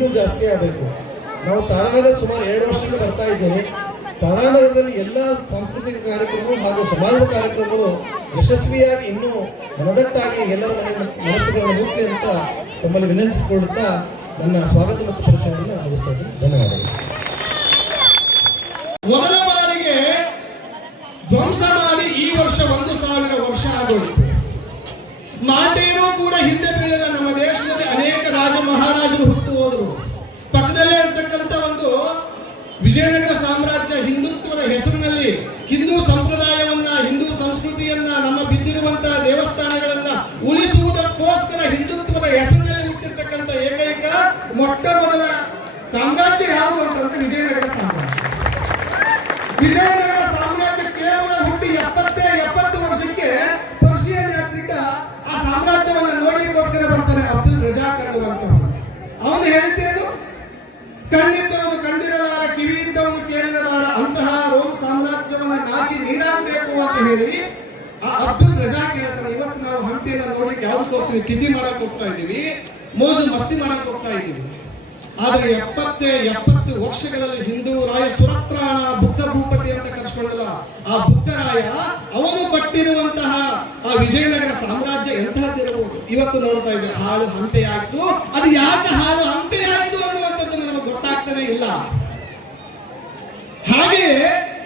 ಇನ್ನೂ ಜಾಸ್ತಿ ಆಗಬೇಕು. ನಾವು ತಾರಾನಗರ ಸುಮಾರು 2 ವರ್ಷದಿಂದ ಬರ್ತಾ ಇದ್ದೇವೆ. ತಾರಾನಗರದಲ್ಲಿ ಎಲ್ಲ ಸಾಂಸ್ಕೃತಿಕ ಕಾರ್ಯಕ್ರಮಗಳು ಹಾಗೂ ಸಮಾಜದ ಕಾರ್ಯಕ್ರಮಗಳು ಯಶಸ್ವಿಯಾಗಿ ಇನ್ನೂ ಮನದಟ್ಟಾಗಿ ಎಲ್ಲರ ಮನಸ್ಸುಗಳನ್ನು ಮುಟ್ಟಿ ಅಂತ ತಮ್ಮಲ್ಲಿ ವಿನಂತಿಸಿಕೊಳ್ಳುತ್ತಾ ನನ್ನ ಸ್ವಾಗತ ಮತ್ತು ಪರಿಚಯವನ್ನು ಮುಗಿಸ್ತಾ ಇದ್ದೀನಿ. ಧನ್ಯವಾದಗಳು. ಮೊದಲ ಬಾರಿಗೆ ಧ್ವಂಸ ಮಾಡಿ ಈ ವರ್ಷ 1000 ವರ್ಷ ಆಗೋಯ್ತು. ಮಾತೆಯರು ಕೂಡ ಹಿಂದೆ ಬೀಳದ ನಮ್ಮ ದೇಶದಲ್ಲಿ ಅನೇಕ ರಾಜ ಮಹಾರಾಜರು ಹುಟ್ಟು ಹೋದರು. ಪಕ್ಕದಲ್ಲೇ ಇರ್ತಕ್ಕಂಥ ಒಂದು ವಿಜಯನಗರ ಸಾಮ್ರಾಜ್ಯ ಹಿಂದುತ್ವದ ಹೆಸರಿನಲ್ಲಿ ಹಿಂದೂ ಸಂಪ್ರದಾಯವನ್ನ, ಹಿಂದೂ ಸಂಸ್ಕೃತಿಯನ್ನ, ನಮ್ಮ ಬಿದ್ದಿರುವಂತಹ ದೇವಸ್ಥಾನಗಳನ್ನ ಉಳಿಸುವುದಕ್ಕೋಸ್ಕರ ಹಿಂದುತ್ವದ ಹೆಸರಿನಲ್ಲಿ ಹುಟ್ಟಿರ್ತಕ್ಕಂಥ ಏಕೈಕ ಮೊಟ್ಟ ಮೊದಲ ಸಾಮ್ರಾಜ್ಯ ಯಾವುದು ಅಂತಂದ್ರೆ ವಿಜಯನಗರ ಸಾಮ್ರಾಜ್ಯ. ವಿಜಯನಗರ ಸಾಮ್ರಾಜ್ಯ ಕೇವಲ ಹುಟ್ಟಿ 70 ವರ್ಷಕ್ಕೆ ಪರ್ಷಿಯನ್ ಯಾತ್ರಿಕ ಆ ಸಾಮ್ರಾಜ್ಯವನ್ನ ನೋಡಲಿಕ್ಕೋಸ್ಕರ ಬರ್ತಾನೆ. ಅಬ್ದುಲ್ ರಜಾಕ್ ಅನ್ನುವಂಥವನು. ಅವನು ಹೇಳಿದ್ದೇನು? ಕಣ್ಣಿದ್ದವನು ಕಂಡಿರಲಾರ, ಕಿವಿ ಇದ್ದವನು ಕೇಳಿರಲಾರ ಅಂತಹ ರೋಮ್ ಸಾಮ್ರಾಜ್ಯವನ್ನ ನಾಚಿ ನೀರಾಗಬೇಕು ಅಂತ ಹೇಳಿ ಆ ಅಬ್ದುಲ್ ರಜಾಕ್ ಹೇಳ್ತಾನೆ. ಇವತ್ತು ನಾವು ಹಂಪಿಯನ್ನ ನೋಡ್ಲಿಕ್ಕೆ ಯಾವ್ದಕ್ಕೆ ಹೋಗ್ತೀವಿ? ತಿಥಿ ಮಾಡಕ್ ಹೋಗ್ತಾ ಇದೀವಿ, ಮೋಜು ಮಸ್ತಿ ಮಾಡಕ್ ಹೋಗ್ತಾ ಇದ್ದೀವಿ. ಆದ್ರೆ 70 ವರ್ಷಗಳಲ್ಲಿ ಹಿಂದೂ ರಾಯ ಸುರತ್ರಾಣ ಬುದ್ಧ ಭೂಪತಿ ಅಂತ ಕರೆಸ್ಕೊಂಡಲ್ಲ ಆ ಬುದ್ಧರಾಯ, ಅವನು ಪಟ್ಟಿರುವಂತಹ ಆ ವಿಜಯನಗರ ಸಾಮ್ರಾಜ್ಯ ಎಂತಹದ್ದಿರಬಹುದು. ಇವತ್ತು ನೋಡ್ತಾ ಇದ್ದೆ ಹಾಳು ಹಂಪೆ ಆಯ್ತು. ಅದು ಯಾಕೆ ಹಾಳು ಹಂಪೆ ಆಯ್ತು ಅನ್ನುವಂಥದ್ದು ನಮಗೆ ಗೊತ್ತಾಗ್ತಾನೆ ಇಲ್ಲ. ಹಾಗೆಯೇ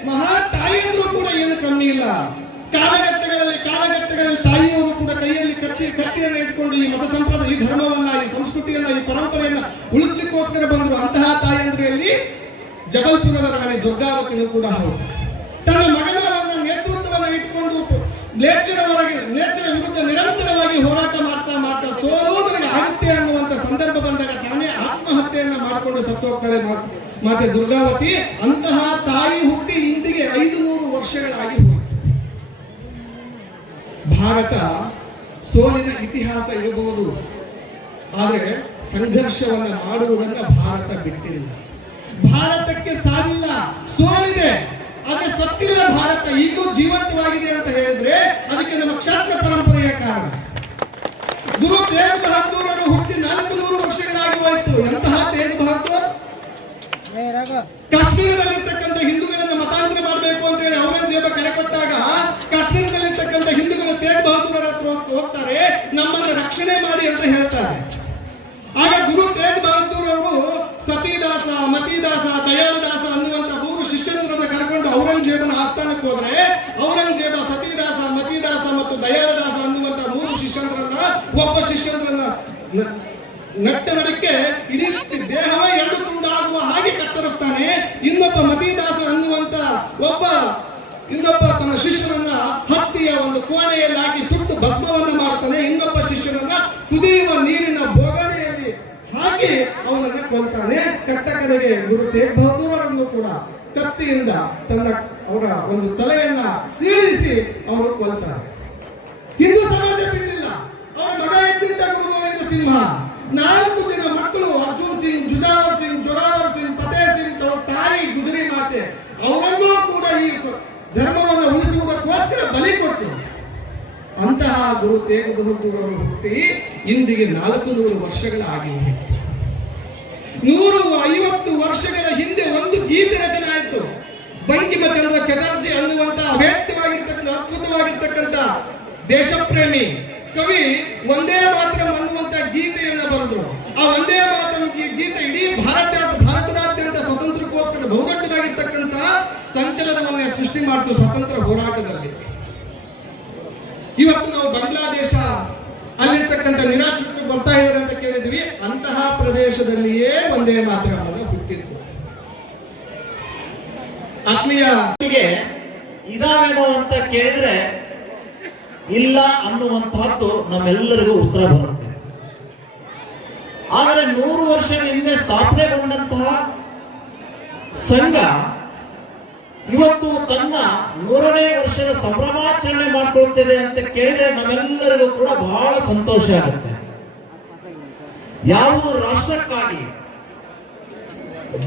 ಮಹಾ ತಾಯಿಯಂದ್ರು ಕೂಡ ಏನು ಕಮ್ಮಿ ಇಲ್ಲ. ಕಾಲಘಟ್ಟಗಳಲ್ಲಿ ತಾಯಿಯವರು ಕೂಡ ಕೈಯಲ್ಲಿ ಕತ್ತಿಯನ್ನು ಇಟ್ಕೊಂಡು ಈ ಮತ ಸಂಪ್ರದಾಯ, ಈ ಧರ್ಮವನ್ನ, ಈ ಸಂಸ್ಕೃತಿಯನ್ನ, ಈ ಪರಂಪರೆಯನ್ನ ಉಳಿಸ್ಲಿಕ್ಕೋಸ್ಕರ ಬಂದರು. ಅಂತಹ ತಾಯಿಯಂದ್ರಲ್ಲಿ ಜಬಲ್ಪುರದ ರಾಣಿ ದುರ್ಗಾವತಿನೂ ಕೂಡ ಹೌದು. ತನ್ನ ಮಗನ ನೇತೃತ್ವವನ್ನು ಇಟ್ಕೊಂಡು ನೇಚರ ವಿರುದ್ಧ ನಿರಂತರವಾಗಿ ಹೋರಾಟ ಮಾಡ್ತಾ ಸೋಲು ನನಗೆ ಆಗುತ್ತೆ ಅನ್ನುವಂತ ಸಂದರ್ಭ ಬಂದಾಗ ತಾನೇ ಆತ್ಮಹತ್ಯೆಯನ್ನ ಮಾಡಿಕೊಂಡು ಸತ್ತು ಹೋಗ್ತಾಳೆ ಮಾತೆ ದುರ್ಗಾವತಿ. ಅಂತಹ ತಾಯಿ ಹುಟ್ಟಿ ಇಂದಿಗೆ 500 ವರ್ಷಗಳಾಗಿ ಹೋಯಿತು. ಭಾರತ ಸೋಲಿನ ಇತಿಹಾಸ ಇರಬಹುದು, ಆದರೆ ಸಂಘರ್ಷವನ್ನ ಮಾಡುವುದನ್ನ ಭಾರತ ಬಿಟ್ಟಿಲ್ಲ. ಭಾರತಕ್ಕೆ ಸಾವಿಲ್ಲ, ಸೋಲಿದೆ, ಆದರೆ ಸತ್ತಿಲ್ಲ. ಭಾರತ ಈಗಲೂ ಜೀವಂತವಾಗಿದೆ ಅಂತ ಹೇಳಿದ್ರೆ ಅದಕ್ಕೆ ನಮ್ಮ ಕ್ಷಾತ್ರ ಪರಂಪರೆಯ ಕಾರಣ. ಗುರು ತೇಗ್ ಬಹದ್ದೂರ್ ಅವರು ಹುಟ್ಟಿ 400 ವರ್ಷಗಳಾಗಿ ಹೋಯಿತು. ಎಂತಹ ತೇಗ್ ಬಹದ್ದೂರ್? ಕಾಶ್ಮೀರದಲ್ಲಿರ್ತಕ್ಕಂಥ ಹಿಂದೂಗಳನ್ನ ಮತಾಂತರ ಮಾಡಬೇಕು ಅಂತ ಹೇಳಿ ಔರಂಗಜೇಬ ಕರೆ ಕೊಟ್ಟಾಗ ಕಾಶ್ಮೀರದಲ್ಲಿರ್ತಕ್ಕಂಥ ಹಿಂದೂಗಳು ತೇಗ್ ಬಹದ್ದೂರ್ ಹತ್ರ ಹೋಗ್ತಾರೆ, ನಮ್ಮನ್ನ ರಕ್ಷಣೆ ಮಾಡಿ ಅಂತ ಹೇಳ್ತಾರೆ. ಆಗ ಗುರು ತೇಗ್ ಬಹದ್ದೂರ್ ಅವರು ಸತಿದಾಸ, ಮತಿದಾಸ, ದಯಾಳದಾಸ ಅನ್ನುವಂತ 3 ಶಿಷ್ಯರನ್ನ ಕರ್ಕೊಂಡು ಔರಂಗಜೇಬನ ಆಸ್ಥಾನಕ್ಕೆ ಹೋದ್ರೆ ಔರಂಗಜೇಬ ಸತಿದಾಸ, ಮತಿದಾಸ ಮತ್ತು ದಯಾಳದಾಸ ಅನ್ನುವಂತ 3 ಶಿಷ್ಯರನ್ನ ಒಬ್ಬ ಶಿಷ್ಯರನ್ನ ನಟ್ಟ ನಡಕ್ಕೆ ಇಡೀ ದೇಹವೇ 2 ತುಂಡಾಗುವ ಹಾಗೆ ಕತ್ತರಿಸ್ತಾನೆ. ಇನ್ನೊಬ್ಬ ಮತಿದಾಸ ಅನ್ನುವಂತ ಇನ್ನೊಬ್ಬ ತನ್ನ ಶಿಷ್ಯನನ್ನ ಹತ್ತಿಯ ಒಂದು ಕೋಣೆಯಲ್ಲಿ ಹಾಕಿ ಸುಟ್ಟು ಭಸ್ಮವನ್ನ ಮಾಡ್ತಾನೆ. ಇನ್ನೊಬ್ಬ ಶಿಷ್ಯನನ್ನ ಕುದಿಯುವ ನೀರಿನ ಬೋಗಣೆಯಲ್ಲಿ ಹಾಕಿ ಅವನನ್ನ ಕೊಲ್ತಾನೆ. ಕಟ್ಟ ಕಡೆಗೆ ಗುರು ತೇಗ್ ಬಹದ್ದೂರ್ ಅವರನ್ನು ಕೂಡ ಕತ್ತಿಯಿಂದ ಅವರ ಒಂದು ತಲೆಯನ್ನ ಸೀಳಿಸಿ ಅವರು ಕೊಲ್ತಾರೆ. ಹಿಂದೂ ಸಮಾಜ ಬಿಟ್ಟಿಲ್ಲ. ಅವರ ಮಗ ಎದ್ದಿದ್ದ ಗುರು ಗೋವಿಂದ ಸಿಂಹ, 4 ಜನ ಮಕ್ಕಳು, ಅರ್ಜುನ್ ಸಿಂಗ್, ಜುಜಾವರ್ ಸಿಂಗ್, ಜೋರಾವರ್ ಸಿಂಗ್, ಫತೇಹ್ ಸಿಂಗ್, ತಾಯಿ ಗುಜರಿ ಮಾತೆ, ಅವರನ್ನೂ ಕೂಡ ಈ ಧರ್ಮವನ್ನು ಉಳಿಸುವುದಕ್ಕೋಸ್ಕರ ಬಲಿ ಕೊಟ್ಟರು. ಅಂತಹ ಗುರು ತೇಗ್ ಬಹದ್ದೂರ್ ಅವರು ಹುಟ್ಟಿ ಇಂದಿಗೆ 400 ವರ್ಷಗಳಾಗಿವೆ. 150 ವರ್ಷಗಳ ಹಿಂದೆ ಒಂದು ಗೀತೆ ರಚನೆ ಆಯಿತು. ಬಂಕಿಮಚಂದ್ರ ಚಟರ್ಜಿ ಅನ್ನುವಂತ ಅವ್ಯಕ್ತವಾಗಿರ್ತಕ್ಕಂಥ ಅದ್ಭುತವಾಗಿರ್ತಕ್ಕಂಥ ದೇಶಪ್ರೇಮಿ ಕವಿ ಒಂದೇ ಮಾತರಂ ಅನ್ನುವಂತ ಗೀತೆಯನ್ನ ಬರೆದ್ರು. ಆ ಒಂದೇ ಮಾತರಂ ಗೀತೆ ಇಡೀ ಭಾರತದಾದ್ಯಂತ ಸ್ವತಂತ್ರಕ್ಕೋಸ್ಕರ ಬಹುದೊಡ್ಡದಾಗಿರ್ತಕ್ಕಂಥ ಸಂಚಲನವನ್ನೇ ಸೃಷ್ಟಿ ಮಾಡಿತು ಸ್ವತಂತ್ರ ಹೋರಾಟದಲ್ಲಿ. ಇವತ್ತು ನಾವು ಬಾಂಗ್ಲಾದೇಶ ಅಲ್ಲಿರ್ತಕ್ಕಂಥ ನಿರಾಶ್ರಿತರು ಬರ್ತಾ ಇದ್ದಾರೆ ಅಂತ ಕೇಳಿದ್ವಿ. ಅಂತಹ ಪ್ರದೇಶದಲ್ಲಿಯೇ ಒಂದೇ ಮಾತರಂ ಹುಟ್ಟಿತ್ತು. ಆತ್ಮೀಯ ಇದಾವೇನೋ ಅಂತ ಕೇಳಿದ್ರೆ ಇಲ್ಲ ಅನ್ನುವಂತಹದ್ದು ನಮ್ಮೆಲ್ಲರಿಗೂ ಉತ್ತರ ಬರುತ್ತೆ. ಆದರೆ 100 ವರ್ಷದ ಹಿಂದೆ ಸ್ಥಾಪನೆಗೊಂಡಂತಹ ಸಂಘ ಇವತ್ತು ತನ್ನ 100ನೇ ವರ್ಷದ ಸಂಭ್ರಮಾಚರಣೆ ಮಾಡಿಕೊಳ್ತಿದೆ ಅಂತ ಕೇಳಿದ್ರೆ ನಮ್ಮೆಲ್ಲರಿಗೂ ಕೂಡ ಬಹಳ ಸಂತೋಷ ಆಗುತ್ತೆ. ಯಾವುದು ರಾಷ್ಟ್ರಕ್ಕಾಗಿ,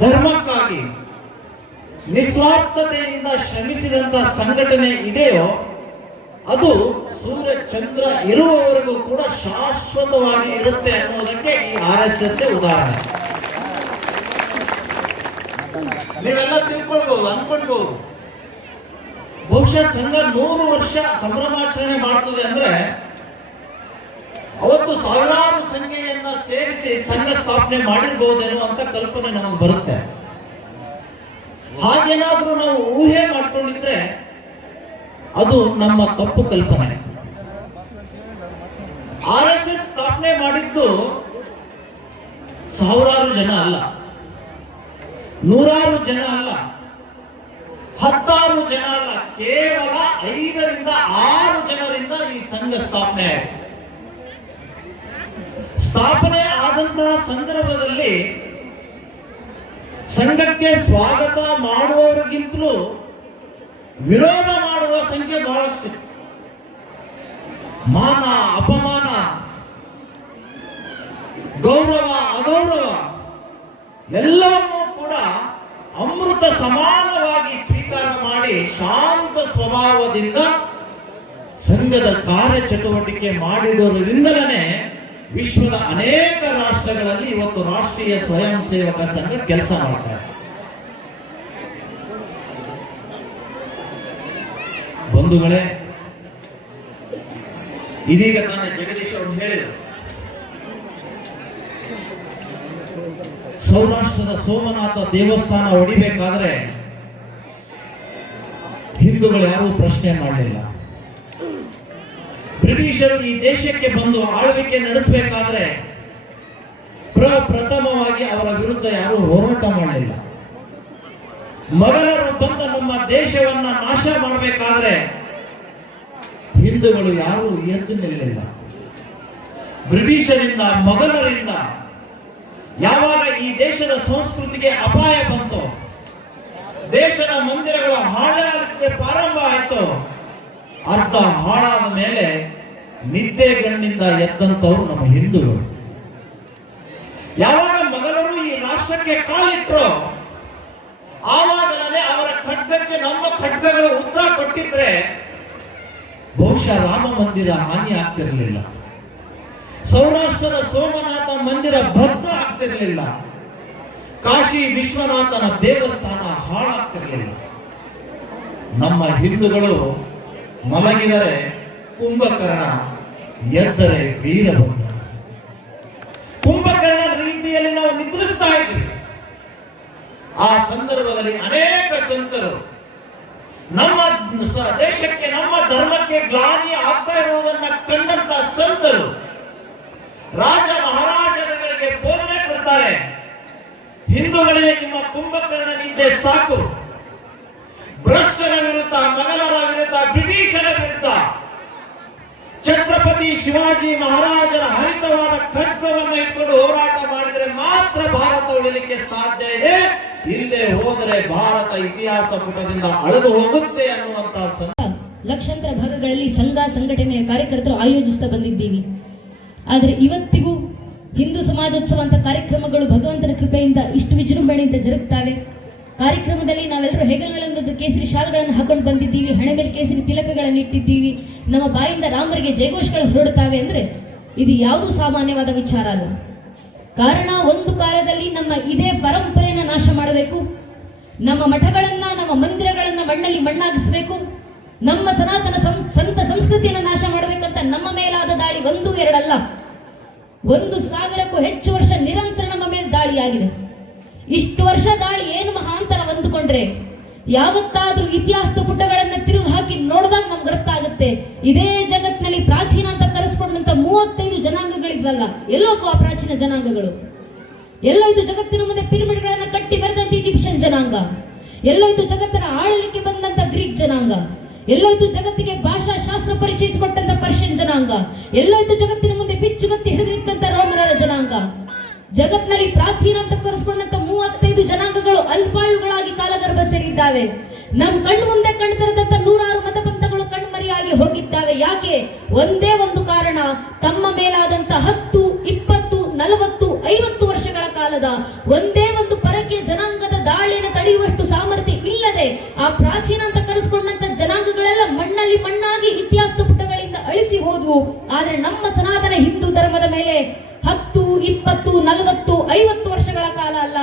ಧರ್ಮಕ್ಕಾಗಿ ನಿಸ್ವಾರ್ಥತೆಯಿಂದ ಶ್ರಮಿಸಿದಂತ ಸಂಘಟನೆ ಇದೆಯೋ ಅದು ಸೂರ್ಯ ಚಂದ್ರ ಇರುವವರೆಗೂ ಕೂಡ ಶಾಶ್ವತವಾಗಿ ಇರುತ್ತೆ ಅನ್ನೋದಕ್ಕೆ ಈ RSS ಉದಾಹರಣೆ. ನೀವೆಲ್ಲ ತಿಳ್ಕೊಳ್ಬಹುದು, ಅನ್ಕೊಳ್ಬಹುದು. ಬಹುಶಃ ಸಂಘ 100 ವರ್ಷ ಸಂಭ್ರಮಾಚರಣೆ ಮಾಡ್ತದೆ ಅಂದ್ರೆ ಅವತ್ತು ಸಾವಿರಾರು ಸಂಖ್ಯೆಯನ್ನ ಸೇರಿಸಿ ಸಂಘ ಸ್ಥಾಪನೆ ಮಾಡಿರ್ಬಹುದೇನೋ ಅಂತ ಕಲ್ಪನೆ ನಮಗೆ ಬರುತ್ತೆ. ಹಾಗೇನಾದ್ರೂ ನಾವು ಊಹೆ ಮಾಡ್ಕೊಂಡಿದ್ರೆ ಅದು ನಮ್ಮ ತಪ್ಪು ಕಲ್ಪನೆ. RSS ಸ್ಥಾಪನೆ ಮಾಡಿದ್ದು ಸಾವಿರಾರು ಜನ ಅಲ್ಲ, ನೂರಾರು ಜನ ಅಲ್ಲ, 10 ಜನ ಅಲ್ಲ, ಕೇವಲ 5 ರಿಂದ 6 ಜನರಿಂದ ಈ ಸಂಘ ಸ್ಥಾಪನೆ ಆಯಿತು. ಸ್ಥಾಪನೆ ಆದಂತಹ ಸಂದರ್ಭದಲ್ಲಿ ಸಂಘಕ್ಕೆ ಸ್ವಾಗತ ಮಾಡುವವರಿಗಿಂತಲೂ ವಿರೋಧ ಮಾಡುವ ಸಂಖ್ಯೆ ಬಹಳಷ್ಟು. ಮಾನ ಅಪಮಾನ, ಗೌರವ ಅಗೌರವ ಎಲ್ಲವನ್ನೂ ಕೂಡ ಅಮೃತ ಸಮಾನವಾಗಿ ಸ್ವೀಕಾರ ಮಾಡಿ ಶಾಂತ ಸ್ವಭಾವದಿಂದ ಸಂಘದ ಕಾರ್ಯಚಟುವಟಿಕೆ ಮಾಡಿರುವುದರಿಂದಲೇ ವಿಶ್ವದ ಅನೇಕ ರಾಷ್ಟ್ರಗಳಲ್ಲಿ ಇವತ್ತು ರಾಷ್ಟ್ರೀಯ ಸ್ವಯಂ ಸೇವಕ ಸಂಘ ಕೆಲಸ ಮಾಡ್ತಾರೆ. ಬಂಧುಗಳೇ, ಇದೀಗ ತಾನೇ ಜಗದೀಶ್ ಅವರು ಹೇಳಿದರು, ಸೌರಾಷ್ಟ್ರದ ಸೋಮನಾಥ ದೇವಸ್ಥಾನ ಹೊಡಿಬೇಕಾದ್ರೆ ಹಿಂದೂಗಳು ಯಾರೂ ಪ್ರಶ್ನೆ ಮಾಡಲಿಲ್ಲ. ಬ್ರಿಟಿಷರು ಈ ದೇಶಕ್ಕೆ ಬಂದು ಆಳ್ವಿಕೆ ನಡೆಸಬೇಕಾದ್ರೆ ಪ್ರಥಮವಾಗಿ ಅವರ ವಿರುದ್ಧ ಯಾರೂ ಹೋರಾಟ ಮಾಡಲಿಲ್ಲ. ಮೊಘಲರು ಬಂದು ನಮ್ಮ ದೇಶವನ್ನ ನಾಶ ಮಾಡಬೇಕಾದ್ರೆ ಹಿಂದೂಗಳು ಯಾರೂ ಎದ್ದು ನಿಲ್ಲಲಿಲ್ಲ. ಬ್ರಿಟಿಷರಿಂದ ಮೊಘಲರಿಂದ ಯಾವಾಗ ಈ ದೇಶದ ಸಂಸ್ಕೃತಿಗೆ ಅಪಾಯ ಬಂತು, ದೇಶದ ಮಂದಿರಗಳು ಹಾಳಾಗಲಿಕ್ಕೆ ಪ್ರಾರಂಭ ಆಯಿತು, ಅರ್ಧ ಹಾಳಾದ ಮೇಲೆ ನಿದ್ದೆಗಣ್ಣಿಂದ ಎದ್ದಂತವರು ನಮ್ಮ ಹಿಂದೂಗಳು. ಯಾವಾಗ ಮೊಘಲರು ಈ ರಾಷ್ಟ್ರಕ್ಕೆ ಕಾಲಿಟ್ರು ಆವಾಗಲೇ ಅವರ ಖಡ್ಗಕ್ಕೆ ನಮ್ಮ ಖಡ್ಗಗಳು ಉತ್ತರ ಕೊಟ್ಟಿದ್ರೆ ಬಹುಶಃ ರಾಮ ಮಂದಿರ ಹಾನಿ ಆಗ್ತಿರಲಿಲ್ಲ, ಸೌರಾಷ್ಟ್ರದ ಸೋಮನಾಥ ಮಂದಿರ ಭದ್ರ ಆಗ್ತಿರಲಿಲ್ಲ, ಕಾಶಿ ವಿಶ್ವನಾಥನ ದೇವಸ್ಥಾನ ಹಾಳಾಗ್ತಿರಲಿಲ್ಲ. ನಮ್ಮ ಹಿಂದೂಗಳು ಮಲಗಿದರೆ ಕುಂಭಕರ್ಣ, ಎದ್ದರೆ ವೀರಭದ್ರ. ಕುಂಭಕರ್ಣ ರೀತಿಯಲ್ಲಿ ನಾವು ನಿದ್ರಿಸ್ತಾ ಇದ್ವಿ. ಆ ಸಂದರ್ಭದಲ್ಲಿ ಅನೇಕ ಸಂತರು ನಮ್ಮ ದೇಶಕ್ಕೆ ನಮ್ಮ ಧರ್ಮಕ್ಕೆ ಗ್ಲಾನಿ ಆಗ್ತಾ ಇರುವುದನ್ನ ಕಂಡಂತ ಸಂತರು ರಾಜ ಮಹಾರಾಜರುಗಳಿಗೆ ಬೋಧನೆ ಕೊಡ್ತಾರೆ, ಹಿಂದೂಗಳೇ ನಿಮ್ಮ ಕುಂಭಕರ್ಣ ನಿದ್ದೆ ಸಾಕು, ಭ್ರಷ್ಟರ ವಿರುದ್ಧ, ಮೊಘಲರ ವಿರುದ್ಧ, ಬ್ರಿಟಿಷರ ವಿರುದ್ಧ ಛತ್ರಪತಿ ಶಿವಾಜಿ ಮಹಾರಾಜರ ಹರಿತವಾದ ಖಡ್ಗವನ್ನು ಇಟ್ಕೊಂಡು ಹೋರಾಟ ಮಾಡಿದರೆ ಮಾತ್ರ ಭಾರತ ಉಳಿಲಿಕ್ಕೆ ಸಾಧ್ಯ ಇದೆ. ಇಲ್ಲದೆ ಹೋದರೆ ಭಾರತ ಇತಿಹಾಸ ಪುಟದಿಂದ ಅಳೆದು ಹೋಗುತ್ತೆ ಅನ್ನುವಂತಹ ಲಕ್ಷಾಂತರ ಭಾಗಗಳಲ್ಲಿ ಸಂಘ ಸಂಘಟನೆಯ ಕಾರ್ಯಕರ್ತರು ಆಯೋಜಿಸ್ತಾ ಬಂದಿದ್ದೀವಿ. ಆದರೆ ಇವತ್ತಿಗೂ ಹಿಂದೂ ಸಮಾಜೋತ್ಸವ ಅಂತ ಕಾರ್ಯಕ್ರಮಗಳು ಭಗವಂತನ ಕೃಪೆಯಿಂದ ಇಷ್ಟು ವಿಜೃಂಭಣೆಯಿಂದ ಜರುಗುತ್ತವೆ. ಕಾರ್ಯಕ್ರಮದಲ್ಲಿ ನಾವೆಲ್ಲರೂ ಹೆಗಲ ಮೇಲೊಂದೊಂದು ಕೇಸರಿ ಶಾಲ್ಗಳನ್ನು ಹಾಕೊಂಡು ಬಂದಿದ್ದೀವಿ, ಹಣೆ ಮೇಲೆ ಕೇಸರಿ ತಿಲಕಗಳನ್ನು ಇಟ್ಟಿದ್ದೀವಿ, ನಮ್ಮ ಬಾಯಿಂದ ರಾಮರಿಗೆ ಜಯಘೋಷಗಳು ಹೊರಡುತ್ತವೆ. ಅಂದರೆ ಇದು ಯಾವುದೂ ಸಾಮಾನ್ಯವಾದ ವಿಚಾರ ಅಲ್ಲ. ಕಾರಣ, ಒಂದು ಕಾಲದಲ್ಲಿ ನಮ್ಮ ಇದೇ ಪರಂಪರೆಯನ್ನು ನಾಶ ಮಾಡಬೇಕು, ನಮ್ಮ ಮಠಗಳನ್ನ, ನಮ್ಮ ಮಂದಿರಗಳನ್ನ ಮಣ್ಣಲ್ಲಿ ಮಣ್ಣಾಗಿಸಬೇಕು, ನಮ್ಮ ಸನಾತನ ಸಂತ ಸಂಸ್ಕೃತಿಯನ್ನು ನಾಶ ಮಾಡಬೇಕಂತ ನಮ್ಮ ಮೇಲಾದ ದಾಳಿ 1-2 ಅಲ್ಲ, 1,000ಕ್ಕೂ ಹೆಚ್ಚು ವರ್ಷ ನಿರಂತರ ನಮ್ಮ ಮೇಲೆ ದಾಳಿಯಾಗಿದೆ. ಇಷ್ಟು ವರ್ಷ ದಾಳಿ ಏನು ಮಹಾಂತರ ಅಂದುಕೊಂಡ್ರೆ ಯಾವತ್ತಾದ್ರೂ ಇತಿಹಾಸದ ಪುಟಗಳನ್ನ ತಿರುವು ಹಾಕಿ ನೋಡಿದಾಗ ನಮ್ಗೆ ಗೊತ್ತಾಗುತ್ತೆ, ಇದೇ ಜಗತ್ತಿನಲ್ಲಿ ಪ್ರಾಚೀನ ಅಂತ ಕರೆಸ್ಕೊಂಡಂತ 35 ಜನಾಂಗಗಳಿದ್ವಲ್ಲ, ಎಲ್ಲೋಕು ಆ ಪ್ರಾಚೀನ ಜನಾಂಗಗಳು? ಎಲ್ಲೋಯ್ತು ಜಗತ್ತಿನ ಮುಂದೆ ಪಿರಮಿಡ್ಗಳನ್ನ ಕಟ್ಟಿ ಬರೆದಂತ ಈಜಿಪ್ಷಿಯನ್ ಜನಾಂಗ? ಎಲ್ಲೋಯ್ತು ಜಗತ್ತಿನ ಆಳಲಿಕ್ಕೆ ಬಂದಂತ ಗ್ರೀಕ್ ಜನಾಂಗ? ಎಲ್ಲೋಯ್ತು ಜಗತ್ತಿಗೆ ಭಾಷಾ ಶಾಸ್ತ್ರ ಪರಿಚಯಿಸಿಕೊಟ್ಟಂತ ಪರ್ಷಿಯನ್ ಜನಾಂಗ? ಎಲ್ಲೋಯ್ತು ಜಗತ್ತಿನ ಮುಂದೆ ಬಿಚ್ಚುಗತ್ತಿ ಹಿಡಿದು ನಿಂತಂತ ರೋಮನರ ಜನಾಂಗ? ಜಗತ್ತಿನಲ್ಲಿ ಪ್ರಾಚೀನ ಅಂತ ಕರೆಸ್ಕೊಂಡಂತ 35 ಜನಾಂಗಗಳು ಅಲ್ಪಾಯುಗಳಾಗಿ ಕಾಲಗರ್ಭ ಸೇರಿದ್ದಾವೆ. ನಮ್ಮ ಕಣ್ಣು ಮುಂದೆ ಕಾಣ್ತಿರದಂತ 100 ಮತಪಂಥಗಳು ಕಣ್ಮರಿಯಾಗಿ ಹೋಗಿದ್ದಾವೆ. ಯಾಕೆ? ಒಂದೇ ಒಂದು ಕಾರಣ, ತಮ್ಮ ಮೇಲಾದಂತ 10, 20, 40, 50 ವರ್ಷಗಳ ಕಾಲದ ಒಂದೇ ಒಂದು ಪರಕೀಯ ಜನಾಂಗದ ದಾಳಿಯನ್ನು ತಡೆಯುವಷ್ಟು ಸಾಮರ್ಥ್ಯ ಇಲ್ಲದೆ ಆ ಪ್ರಾಚೀನ ಅಂತ ಕರೆಸ್ಕೊಂಡಂತ ಜನಾಂಗಗಳೆಲ್ಲ ಮಣ್ಣಲ್ಲಿ ಮಣ್ಣಾಗಿ ಇತಿಹಾಸದ ಪುಟಗಳಿಂದ ಅಳಿಸಿ ಹೋದವು. ಆದ್ರೆ ನಮ್ಮ ಸನಾತನ ಹಿಂದೂ ಧರ್ಮದ ಮೇಲೆ 10, 20, 40, 50 ವರ್ಷಗಳ ಕಾಲ ಅಲ್ಲ,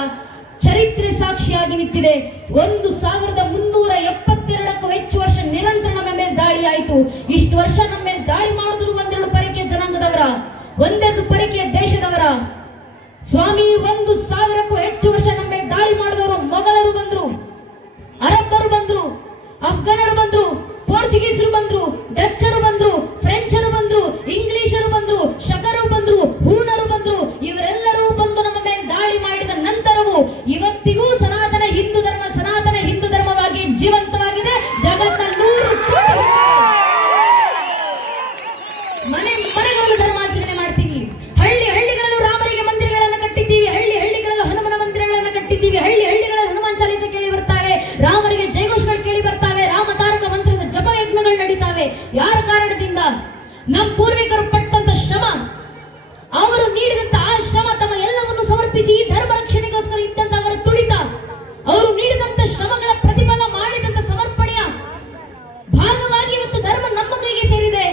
ಚರಿತ್ರೆ ಸಾಕ್ಷಿಯಾಗಿ ನಿಂತಿದೆ. 1372ಕ್ಕೂ ಹೆಚ್ಚು ವರ್ಷ ನಿರಂತರ ನಮ್ಮ ಮೇಲೆ ದಾಳಿ ಆಯಿತು. ಇಷ್ಟು ವರ್ಷ ನಮ್ಮ ಮೇಲೆ ದಾಳಿ ಮಾಡಿದ್ರು ಒಂದೆರಡು ಪರಕೀಯ ಜನಾಂಗದವರ, ಒಂದೆರಡು ಪರಕೀಯ ದೇಶದವರ. ಸ್ವಾಮಿ 1000ಕ್ಕೂ ಹೆಚ್ಚು ವರ್ಷ ನಮ್ಮ ಮೇಲೆ ದಾಳಿ ಮಾಡಿದವರು ಮೊಘಲರು ಬಂದ್ರು, ಅರಬ್ಬರು ಬಂದ್ರು, ಅಫ್ಘಾನರು ಬಂದ್ರು, ಪೋರ್ಚುಗೀಸರು ಬಂದ್ರು, ಡಚ್ಚರು ಬಂದ್ರು, ಫ್ರೆಂಚರು ಬಂದ್ರು, ಇಂಗ್ಲಿಷರು ಬಂದ್ರು, ಶಕರು ಬಂದ್ರು, ಹೂಣರು ಬಂದ್ರು. ಇವರೆಲ್ಲರೂ ಬಂದು ನಮ್ಮ ಮೇಲೆ ದಾಳಿ ಮಾಡಿದ ನಂತರವೂ ಇವತ್ತಿಗೂ ಸನಾತನ ಹಿಂದೂ ಧರ್ಮವಾಗಿ ಜೀವಂತವಾಗಿದೆ. ಜಗತ್ತಿನ 100 ಕೋಟಿ ಮನೆಗಳಲ್ಲಿ ಧರ್ಮಾಚರಣೆ ಮಾಡ್ತೀವಿ. ಹಳ್ಳಿಗಳಲ್ಲೂ ರಾಮರಿಗೆ ಮಂದಿರಗಳನ್ನು ಕಟ್ಟಿದ್ದೀವಿ, ಹಳ್ಳಿಗಳಲ್ಲೂ ಹನುಮನ ಮಂದಿರಗಳನ್ನು ಕಟ್ಟಿದ್ದೀವಿ, ಹಳ್ಳಿಗಳಲ್ಲಿ ಹನುಮಾನ್ ಚಾಲೀಸ ಕೇಳಿ ಬರ್ತಾವೆ, ರಾಮರಿಗೆ ಜಯಘೋಷಗಳು ಕೇಳಿ ಬರ್ತಾವೆ, ರಾಮತಾರಕ ಮಂತ್ರದ ಜಪ ಯಜ್ಞಗಳು ನಡೀತಾವೆ. ಯಾರ ಕಾರಣದಿಂದ? ನಮ್ಮ ಪೂರ್ವಿಕರು ಪಟ್ಟಂತ ಶ್ರಮ, ಅವರು ನೀಡಿದಂತ ಆ ಶ್ರಮ, ತಮ್ಮ ಎಲ್ಲವನ್ನು ಸಮರ್ಪಿಸಿ ಧರ್ಮ ರಕ್ಷಣೆಗೋಸ್ಕರ ಇದ್ದಂತ ಅವರ ತುಡಿತ, ಅವರು ನೀಡಿದಂತ ಶ್ರಮಗಳ ಪ್ರತಿಫಲ, ಮಾಡಿದಂತ ಸಮರ್ಪಣೆಯ ಭಾಗವಾಗಿ ಇವತ್ತು ಧರ್ಮ ನಮ್ಮ ಕೈಗೆ ಸೇರಿದೆ.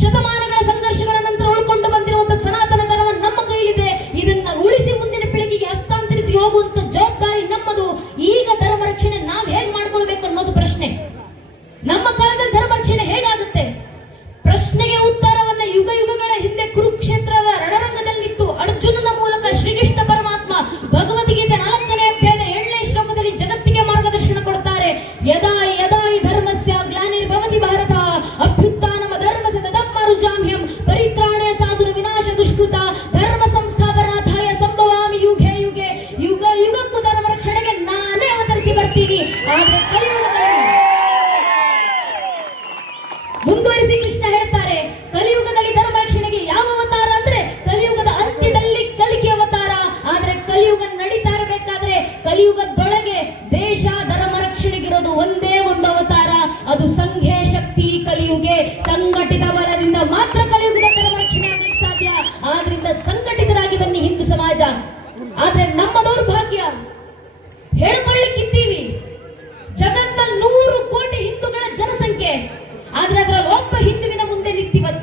ಶತಮಾನಗಳ ಸಂಘರ್ಷಗಳ ನಂತರ ಉಳ್ಕೊಂಡು ಬಂದಿರುವಂತಹ ಸನಾತನ ಧರ್ಮ ನಮ್ಮ ಕೈಲಿದೆ. ಇದನ್ನ ಉಳಿಸಿ ಮುಂದಿನ ಪೀಳಿಗೆಗೆ ಹಸ್ತಾಂತರಿಸಿ ಹೋಗುವಂತ ಜವಾಬ್ದಾರಿ ನಮ್ಮದು. ಈಗ ಧರ್ಮ ರಕ್ಷಣೆ ನಾವು ಹೇಗೆ ಮಾಡ್ಕೊಳ್ಬೇಕು ಅನ್ನೋದು ಪ್ರಶ್ನೆ. ನಮ್ಮ ಕಾಲದಲ್ಲಿ ಧರ್ಮ ರಕ್ಷಣೆ ಹೇಗಾಗುತ್ತೆ? ಪ್ರಶ್ನೆಗೆ ಉತ್ತರವನ್ನ ಯುಗಗಳ ಹಿಂದೆ ಕುರುಕ್ಷೇತ್ರದ ರಣರಂಗದಲ್ಲಿತ್ತು ಅರ್ಜುನನ ಮೂಲಕ ಶ್ರೀಕೃಷ್ಣ ಪರಮಾತ್ಮ ಭಗವದ್ಗೀತೆ 4ನೇ ಅಧ್ಯಾಯದ 7ನೇ ಶ್ಲೋಕದಲ್ಲಿ ಜಗತ್ತಿಗೆ ಮಾರ್ಗದರ್ಶನ ಕೊಡ್ತಾರೆ. ಯದಾ ಯದಾ ಹಿ ಧರ್ಮಸ್ಯ ಗ್ಲಾನಿರ್ಭವತಿ ಭಾರತ ಅಭ್ಯುತ್ಥಾನಮ ಧರ್ಮಸ್ಯ ತದಮ್ಮಾರುಜಾಮ್ಯಹಂ ಪರಿತ್ರಾಣಾಯ ಸಾಧುರ ವಿನಾಶ ದುಷ್ಕೃತ ಧರ್ಮ ಸಂಸ್ಥಾಪನಾರ್ಥಾಯ ಸಂಭವಾಮಿ ಯುಗೆ ಯುಗೆ. ಯುಗಕ್ಕೂ ಧರ್ಮ ರಕ್ಷಣೆಗೆ ನಾನೇ ಅವತರಿಸಿ ಬರ್ತೀನಿ. ಆದ್ರೆ ಮುಂದುವರಿಸಿ ಕೃಷ್ಣ ಹೇಳ್ತಾರೆ, ಕಲಿಯುಗದಲ್ಲಿ ಧರ್ಮ ರಕ್ಷಣೆಗೆ ಯಾವ ಅವತಾರ ಅಂದ್ರೆ ಕಲಿಯುಗದ ಅಂತ್ಯದಲ್ಲಿ ಕಲಿಕೆ ಅವತಾರ. ಆದ್ರೆ ಕಲಿಯುಗ ನಡೀತಾ ಇರಬೇಕಾದ್ರೆ ಕಲಿಯುಗದೊಳಗೆ ದೇಶ ಧರ್ಮ ರಕ್ಷಣೆಗಿರೋದು ಒಂದೇ ಒಂದು ಅವತಾರ, ಅದು ಸಂಘೆ ಶಕ್ತಿ ಕಲಿಯುಗೆ. ಸಂಘಟಿತ ಬಲದಿಂದ ಮಾತ್ರ ಕಲಿಯುಗದ ಧರ್ಮ ರಕ್ಷಣೆ ಆಗಲಿಕ್ಕೆ ಸಾಧ್ಯ. ಆದ್ರಿಂದ ಸಂಘಟಿತರಾಗಿ ಬನ್ನಿ ಹಿಂದೂ ಸಮಾಜ. ಆದ್ರೆ ನಮ್ಮ ದೌರ್ಭಾಗ್ಯ,